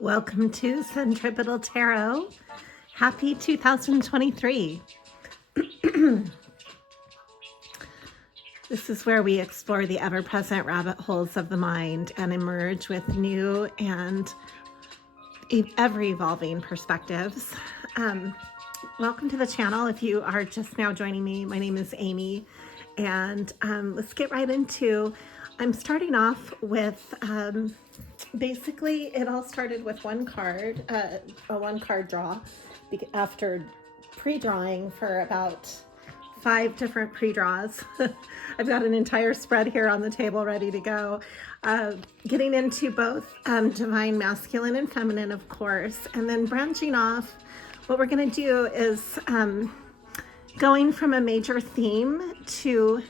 Welcome to Centripetal Tarot. Happy 2023. This is where we explore the ever-present rabbit holes of the mind and emerge with new and ever-evolving perspectives. Welcome to the channel. If you are just now joining me, my name is Amy, and let's get right into. I'm starting off with basically it all started with one card, a one-card draw, after pre-drawing for about 5 different pre-draws. I've got an entire spread here on the table ready to go. Getting into both divine masculine and feminine, of course, and then branching off. What we're going to do is going from a major theme to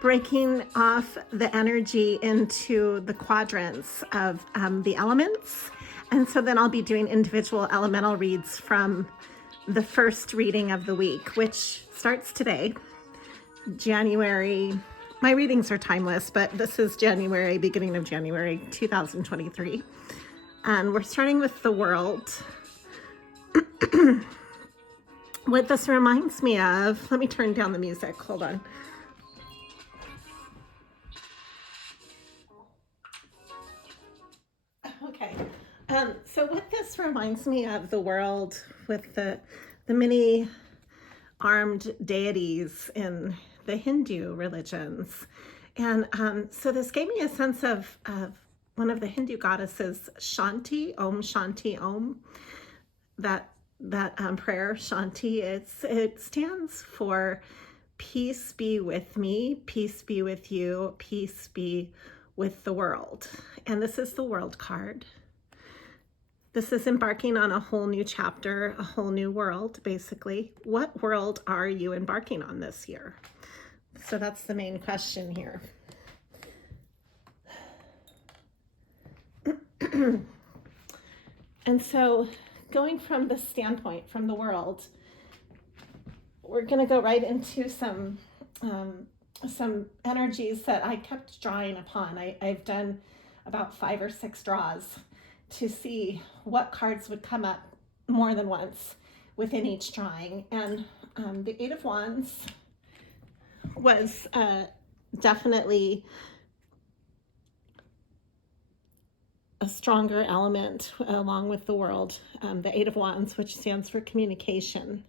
breaking off the energy into the quadrants of the elements. And so then I'll be doing individual elemental reads from the first reading of the week, which starts today, January. My readings are timeless, but this is January, beginning of January 2023. And we're starting with the world. What this reminds me of, let me turn down the music, hold on. Okay, so what this reminds me of the world with the many armed deities in the Hindu religions. And so this gave me a sense of one of the Hindu goddesses, Shanti, Om Shanti Om. That prayer, Shanti, it stands for peace be with me, peace be with you, peace be with the world. And this is the world card. This is embarking on a whole new chapter, a whole new world, basically. What world are you embarking on this year? So that's the main question here. And so going from this standpoint, from the world, we're going to go right into some energies that I kept drawing upon. I've done about 5 or 6 draws to see what cards would come up more than once within each drawing. And the 8 of Wands was definitely a stronger element along with the world. The 8 of Wands, which stands for communication.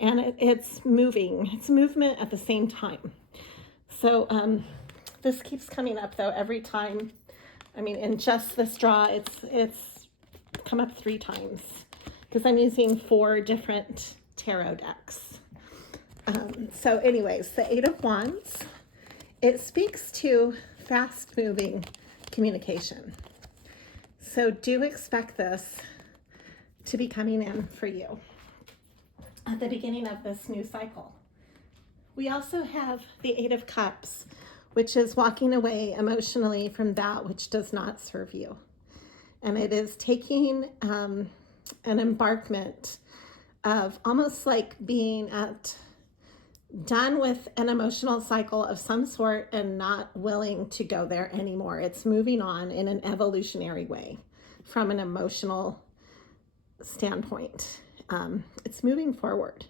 And it's moving, it's movement at the same time. So this keeps coming up though every time. I mean, in just this draw, it's come up 3 times because I'm using 4 different tarot decks. So anyways, the 8 of Wands, it speaks to fast moving communication. So do expect this to be coming in for you at the beginning of this new cycle. We also have the 8 of Cups, which is walking away emotionally from that which does not serve you. And it is taking an embarkment of almost like being done with an emotional cycle of some sort and not willing to go there anymore. It's moving on in an evolutionary way from an emotional standpoint. It's moving forward.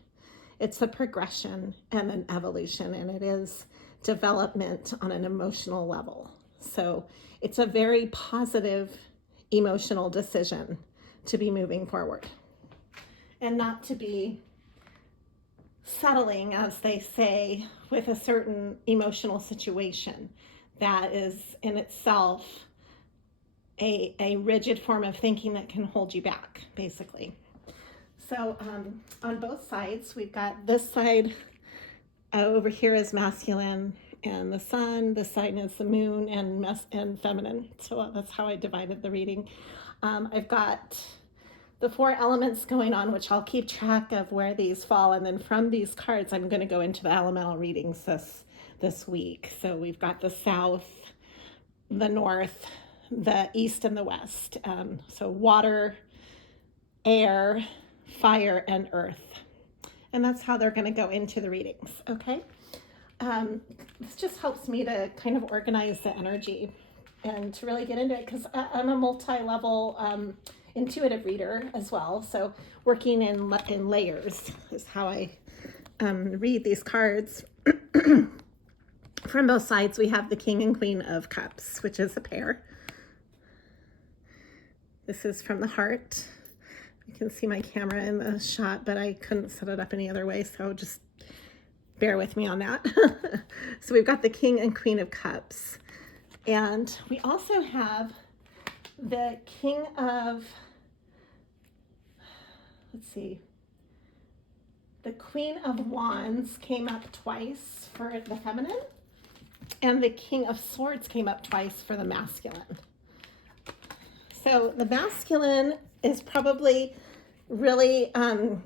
It's a progression and an evolution, and it is development on an emotional level. So it's a very positive emotional decision to be moving forward and not to be settling, as they say, with a certain emotional situation that is in itself a rigid form of thinking that can hold you back, basically. So on both sides, we've got this side over here is masculine and the sun, this side is the moon and feminine. So that's how I divided the reading. I've got the 4 elements going on, which I'll keep track of where these fall. And then from these cards, I'm going to go into the elemental readings this week. So we've got the south, the north, the east, and the west. So water, air, fire, and earth. And that's how they're going to go into the readings, okay? This just helps me to kind of organize the energy and to really get into it, because I'm a multi-level intuitive reader as well. So working in layers is how I read these cards. From both sides, we have the King and Queen of Cups, which is a pair. This is from the heart. You can see my camera in the shot, but I couldn't set it up any other way, so just bear with me on that. So we've got the King and Queen of Cups. And we also have the King of, let's see, the Queen of Wands came up twice for the feminine, and the King of Swords came up twice for the masculine. So the masculine is probably really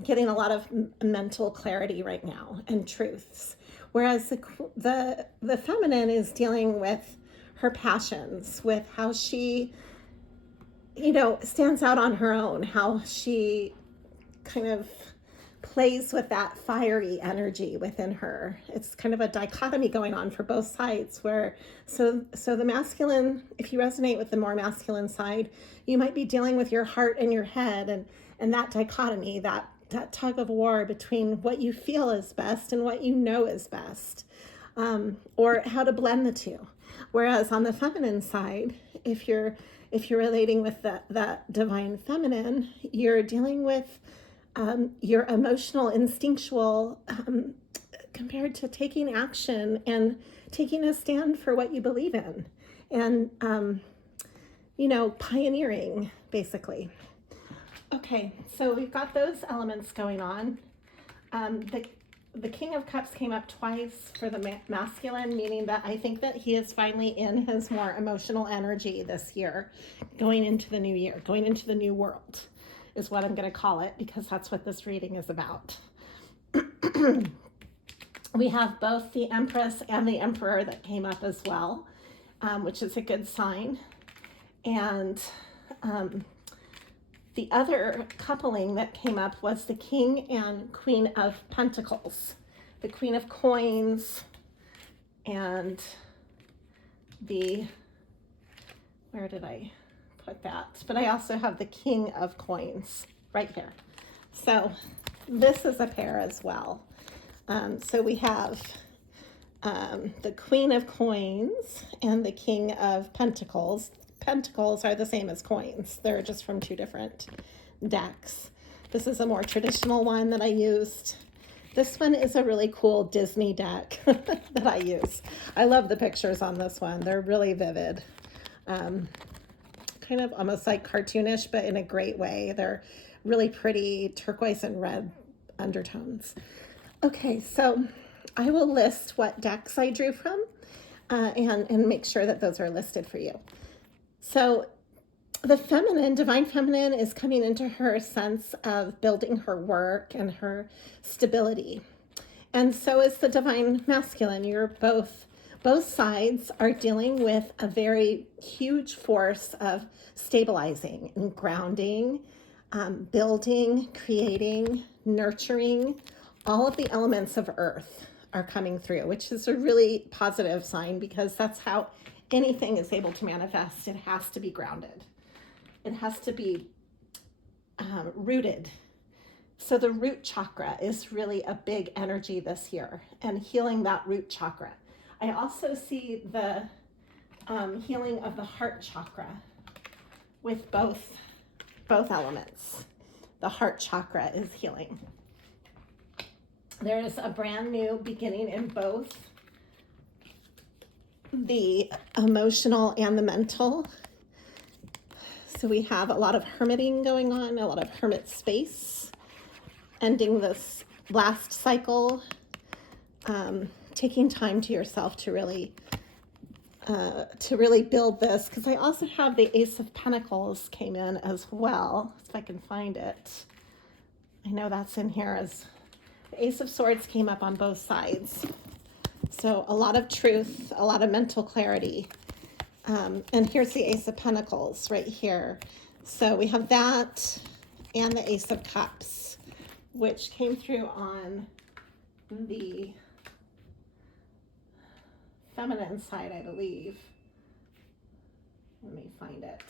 getting a lot of mental clarity right now and truths, whereas the feminine is dealing with her passions, with how she, stands out on her own, how she kind of plays with that fiery energy within her. It's kind of a dichotomy going on for both sides, where so the masculine, if you resonate with the more masculine side, you might be dealing with your heart and your head, and that dichotomy, that tug of war between what you feel is best and what you know is best, or how to blend the two. Whereas on the feminine side, if you're relating with that divine feminine, you're dealing with your emotional, instinctual, compared to taking action and taking a stand for what you believe in, and pioneering, basically. Okay, so we've got those elements going on. The King of Cups came up twice for the masculine, meaning that I think that he is finally in his more emotional energy this year, going into the new year, going into the new world, is what I'm going to call it, because that's what this reading is about. We have both the Empress and the Emperor that came up as well, which is a good sign. And the other coupling that came up was the King and Queen of Pentacles, the Queen of Coins, and where did I put that? But I also have the King of Coins right here. So this is a pair as well. So we have the Queen of Coins and the King of Pentacles. Pentacles are the same as coins. They're just from two different decks. This is a more traditional one that I used. This one is a really cool Disney deck that I use. I love the pictures on this one. They're really vivid. Kind of almost like cartoonish, but in a great way. They're really pretty turquoise and red undertones. Okay, so I will list what decks I drew from and make sure that those are listed for you. So the feminine, divine feminine, is coming into her sense of building her work and her stability. And so is the divine masculine. You're both sides are dealing with a very huge force of stabilizing and grounding, building, creating, nurturing. All of the elements of earth are coming through, which is a really positive sign, because that's how anything is able to manifest. It has to be grounded. It has to be rooted. So the root chakra is really a big energy this year, and healing that root chakra. I also see the healing of the heart chakra with both elements. The heart chakra is healing. There is a brand new beginning in both the emotional and the mental. So we have a lot of hermiting going on, a lot of hermit space, ending this last cycle, taking time to yourself to really build this. Because I also have the Ace of Pentacles came in as well, if I can find it. I know that's in here. As the Ace of Swords came up on both sides. So a lot of truth, a lot of mental clarity. And here's the Ace of Pentacles right here. So we have that and the Ace of Cups, which came through on the feminine side, I believe. Let me find it.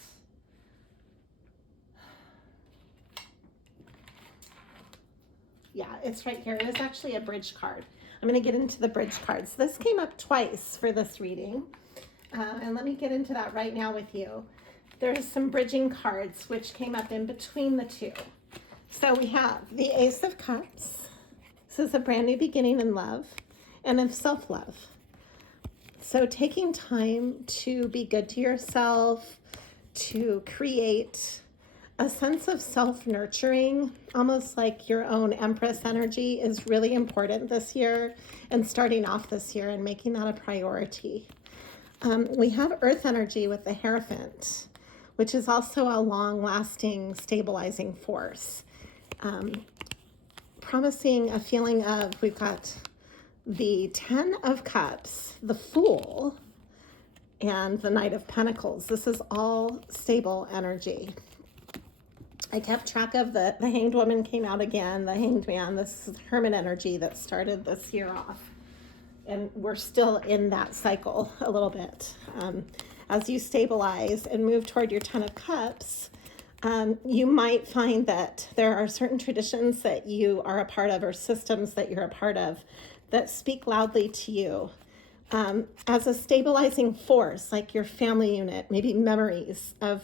Yeah, it's right here. It was actually a bridge card. I'm going to get into the bridge cards. This came up twice for this reading. And let me get into that right now with you. There's some bridging cards which came up in between the two. So we have the Ace of Cups. This is a brand new beginning in love and in self-love. So taking time to be good to yourself, to create a sense of self-nurturing, almost like your own Empress energy, is really important this year, and starting off this year and making that a priority. We have Earth energy with the Hierophant, which is also a long-lasting stabilizing force. Promising a feeling of, we've got the Ten of Cups, the Fool, and the Knight of Pentacles. This is all stable energy. I kept track of the Hanged Woman came out again, the Hanged Man. This is Hermit energy that started this year off. And we're still in that cycle a little bit. As you stabilize and move toward your Ten of Cups, you might find that there are certain traditions that you are a part of, or systems that you're a part of, that speak loudly to you. As a stabilizing force, like your family unit, maybe memories of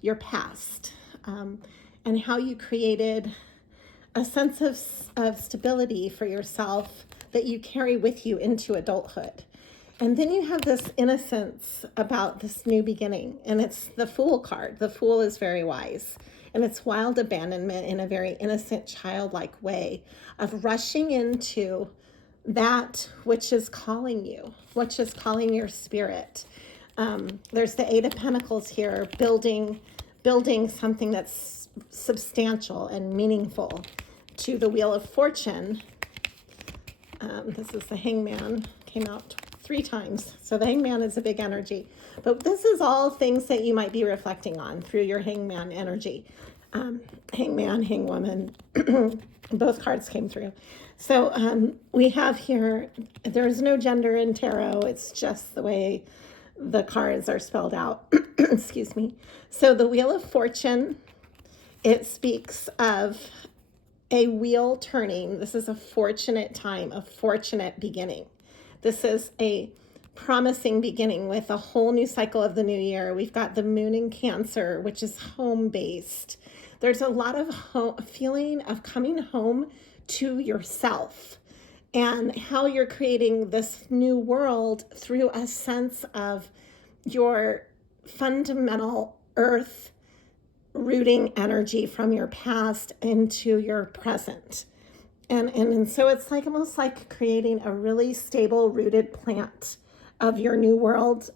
your past, and how you created a sense of stability for yourself that you carry with you into adulthood. And then you have this innocence about this new beginning, and it's the Fool card. The Fool is very wise, and it's wild abandonment in a very innocent, childlike way of rushing into that which is calling you, which is calling your spirit. There's the Eight of Pentacles here, building something that's substantial and meaningful, to the Wheel of Fortune. This is the Hangman, came out 3 times. So the Hangman is a big energy. But this is all things that you might be reflecting on through your Hangman energy. Hangman, Hangwoman, both cards came through. So we have here, there's no gender in tarot. It's just the way the cards are spelled out. Excuse me. So the Wheel of Fortune, it speaks of a wheel turning. This is a fortunate time, a fortunate beginning. This is a promising beginning with a whole new cycle of the new year. We've got the Moon in Cancer, which is home-based. There's a lot of feeling of coming home to yourself and how you're creating this new world through a sense of your fundamental earth rooting energy from your past into your present. And so it's like almost like creating a really stable rooted plant of your new world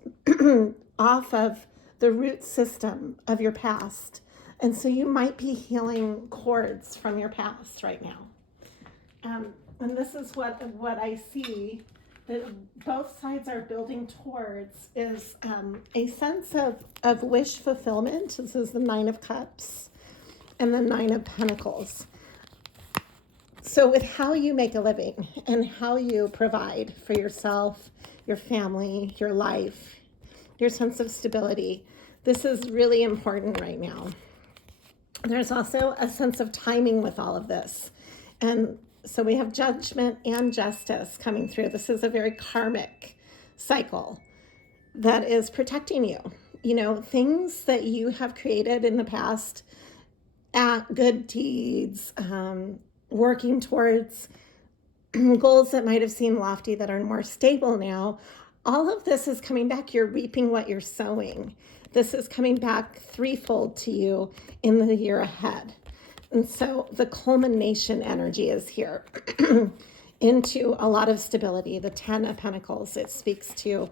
off of the root system of your past. And so you might be healing cords from your past right now. And this is what I see that both sides are building towards, is a sense of wish fulfillment. This is the Nine of Cups and the Nine of Pentacles. So with how you make a living and how you provide for yourself, your family, your life, your sense of stability, this is really important right now. There's also a sense of timing with all of this. And so we have Judgment and Justice coming through. This is a very karmic cycle that is protecting you. You know, things that you have created in the past, good deeds, working towards goals that might have seemed lofty that are more stable now. All of this is coming back. You're reaping what you're sowing. This is coming back threefold to you in the year ahead. And so the culmination energy is here into a lot of stability. The Ten of Pentacles, it speaks to,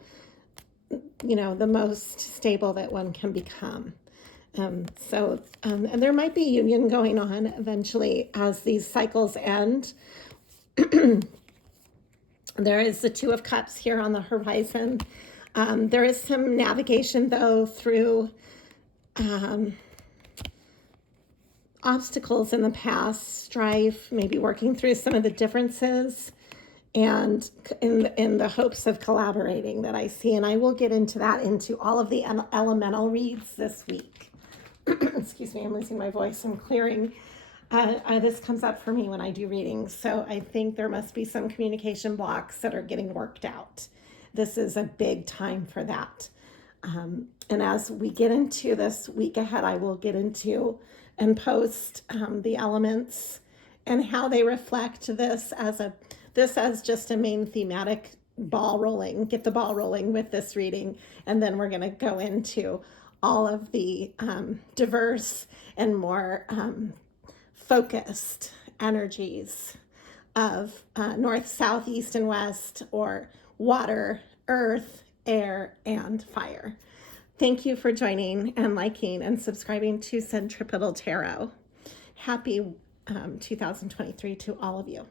you know, the most stable that one can become. And there might be union going on eventually as these cycles end. There is the Two of Cups here on the horizon. There is some navigation, though, through obstacles in the past, strife, maybe working through some of the differences, and in the hopes of collaborating that I see. And I will get into that, into all of the elemental reads this week. Excuse me, I'm losing my voice. I'm clearing. This comes up for me when I do readings, so I think there must be some communication blocks that are getting worked out. This is a big time for that. And as we get into this week ahead, I will get into and post the elements and how they reflect this as just a main thematic ball rolling. Get the ball rolling with this reading, and then we're going to go into all of the diverse and more focused energies of north, south, east, and west, or water, earth, air, and fire. Thank you for joining and liking and subscribing to Centripetal Tarot. Happy 2023 to all of you.